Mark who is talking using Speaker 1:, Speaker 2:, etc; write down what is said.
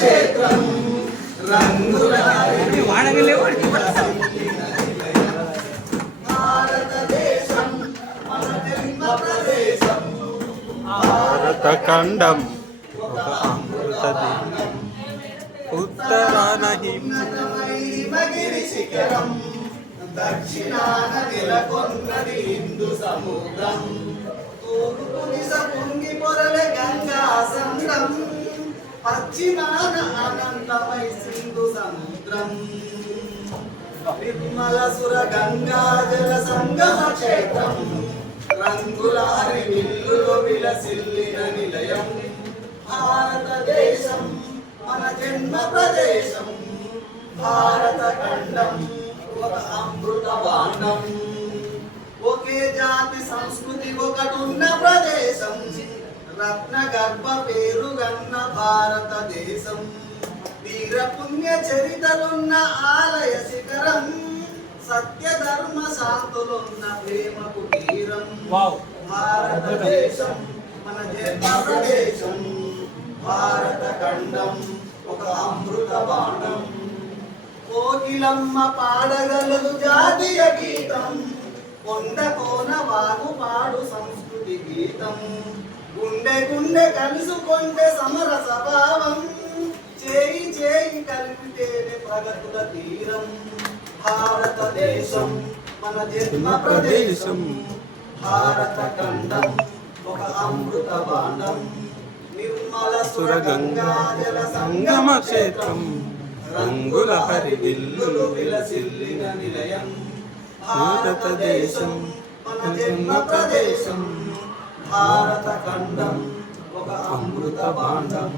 Speaker 1: క్షేత్రం రంగుల
Speaker 2: వాడగలేవు
Speaker 1: భారతదేశం మన జన్మ ప్రదేశం.
Speaker 3: భారత ఖండం ఒక అమృత దీపం. ఉత్తరాన హిమ.
Speaker 1: హిమగిరి శిఖరం. దక్షిణాన నెలకొన్నది హిందూ సముద్రం. పశ్చిమాన అనంతమై సింధు సముద్రం. విమల సుర గంగా జల సంగమ క్షేత్రం రంగుల హరివిల్లులో విలసిల్లిన నిలయం. భారతదేశం మన జన్మ ప్రదేశం. భారత ఖండం ఒక అమృత బాండం. ఒకే జాతి సంస్కృతి ఒకటున్న ప్రదేశం. రత్న గర్భ పేరుగన్న భారతదేశం. వీర పుణ్య చరితలున్న ఆలయ శిఖరం సత్య ధర్మ శాంతులున్న ప్రేమ కుటీరం
Speaker 2: వావ్.
Speaker 1: భారతదేశం మన జన్మ ప్రదేశం భారత ఖండం ఒక అమృత బాణం. కోకిలమ్మ పాడగలదు జాతీయ గీతం. కొండ కోన వాగు పాడు సంస్కృతి గీతం. గుండె గుండె కలుసుకుంటే సమర స్వభావం చేయి చేయి కలిపితేనే ప్రగతుల తీరం. భారతదేశం మన జన్మ ప్రదేశం. భారత ఖండం ఒక అమృత బాండం నిర్మల సురగంగా జల సంగమ క్షేత్రం. రంగుల హరివిల్లులు విలసిల్లిన నిలయం. భారతదేశం మన జన్మ ప్రదేశం. భారత ఖండం ఒక అమృత భాండం